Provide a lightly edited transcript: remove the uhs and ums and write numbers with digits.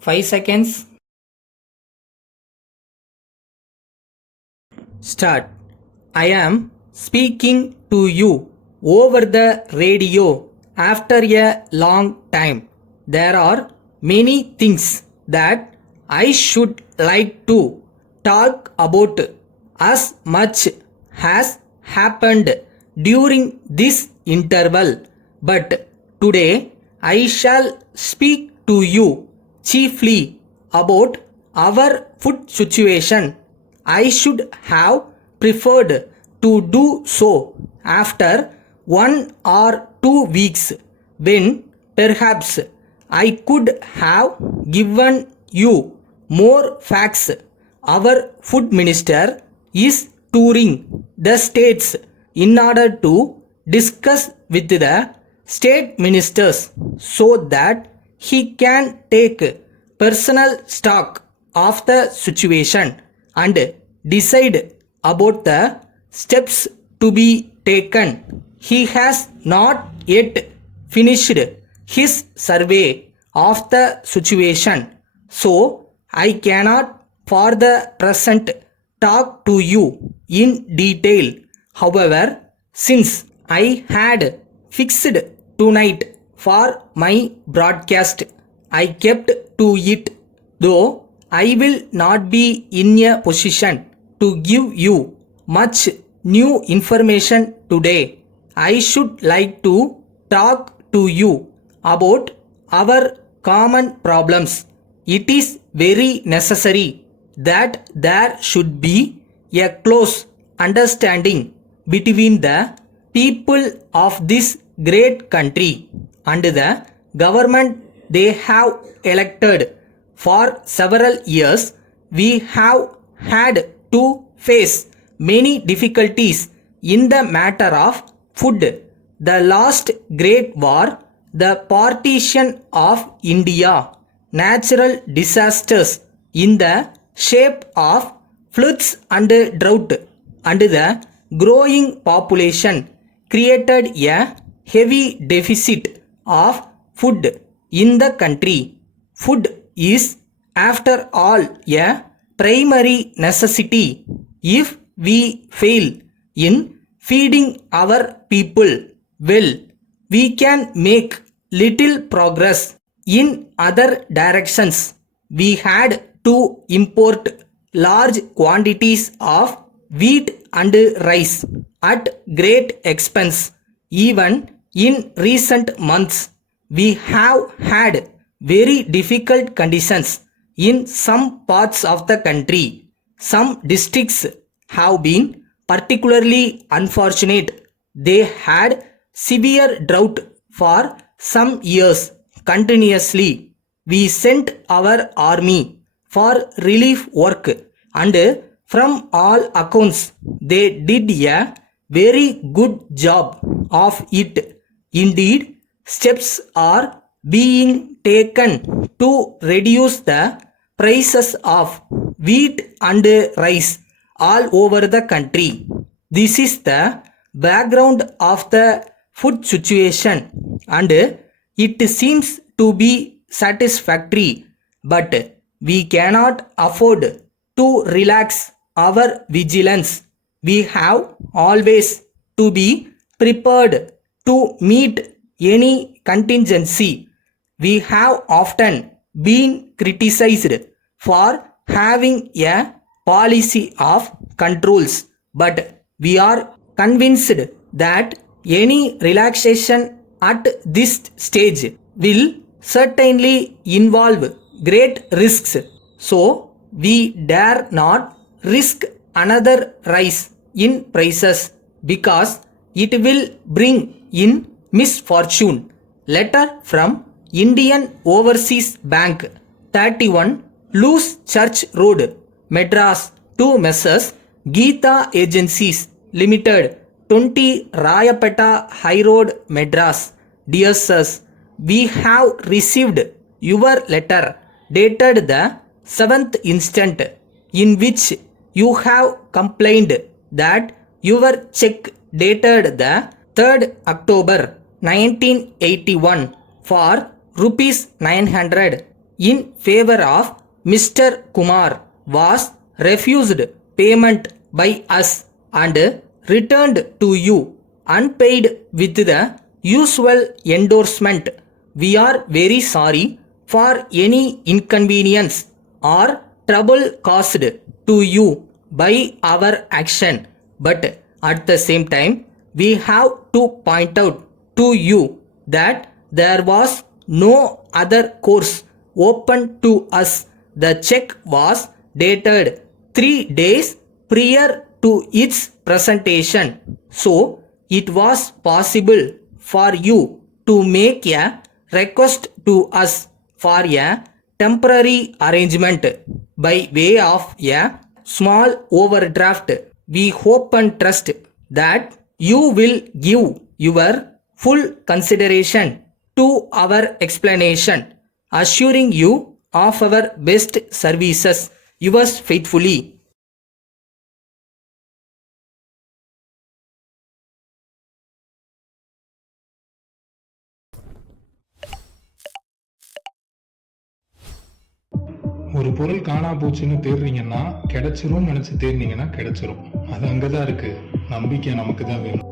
5 seconds. Start. I am speaking to you over the radio after a long time. There are many things that I should like to talk about. As much has happened during this interval, but today I shall speak to you chiefly about our food situation. I should have preferred to do so after 1 or 2 weeks, when perhaps I could have given you more facts. Our food minister is touring the states in order to discuss with the state ministers so that he can take personal stock of the situation and decide about the steps to be taken. He has not yet finished his survey of the situation, so I cannot for the present talk to you in detail. However, since I had fixed tonight for my broadcast, I kept to it. Though I will not be in a position to give you much new information today, I should like to talk to you about our common problems. It is very necessary that there should be a close understanding between the people of this great country and the government they have elected. For several years, we have had to face many difficulties in the matter of food. The last great war, the partition of India, natural disasters in the shape of floods and drought, and the growing population created a heavy deficit of food in the country. Food is, after all, a primary necessity. If we fail in feeding our people well, we can make little progress in other directions. We had to import large quantities of wheat and rice at great expense. Even in recent months, we have had very difficult conditions in some parts of the country. Some districts have been particularly unfortunate. They had severe drought for some years continuously. We sent our army for relief work, and from all accounts they did a very good job of it. Indeed, steps are being taken to reduce the prices of wheat and rice all over the country. This is the background of the food situation, and it seems to be satisfactory, but we cannot afford to relax our vigilance. We have always to be prepared to meet any contingency. We have often been criticized for having a policy of controls, but we are convinced that any relaxation at this stage will certainly involve great risks. So, we dare not risk another rise in prices because it will bring in misfortune. Letter from Indian Overseas Bank, 31 Loose Church Road, Madras, to Messrs. Geeta Agencies Limited, 20 Rayapeta High Road, Madras. Dear Sirs, we have received your letter dated the 7th instant, in which you have complained that your check dated the 3rd October 1981 for rupees 900 in favor of Mr. Kumar was refused payment by us and returned to you unpaid with the usual endorsement. We are very sorry for any inconvenience or trouble caused to you by our action, but at the same time we have to point out to you that there was no other course open to us. The check was dated 3 days prior to its presentation, so it was possible for you to make a request to us for a temporary arrangement by way of a small overdraft. We hope and trust that you will give your full consideration to our explanation, assuring you of our best services. Yours faithfully. ஒரு பொருள் காணா போச்சுன்னு தேடுறீங்கன்னா கிடைச்சிரும் நினைச்சு தேடினீங்கன்னா கிடைச்சிரும். அது அங்கதான் இருக்கு. நம்பிக்கை நமக்கு தான் வேணும்.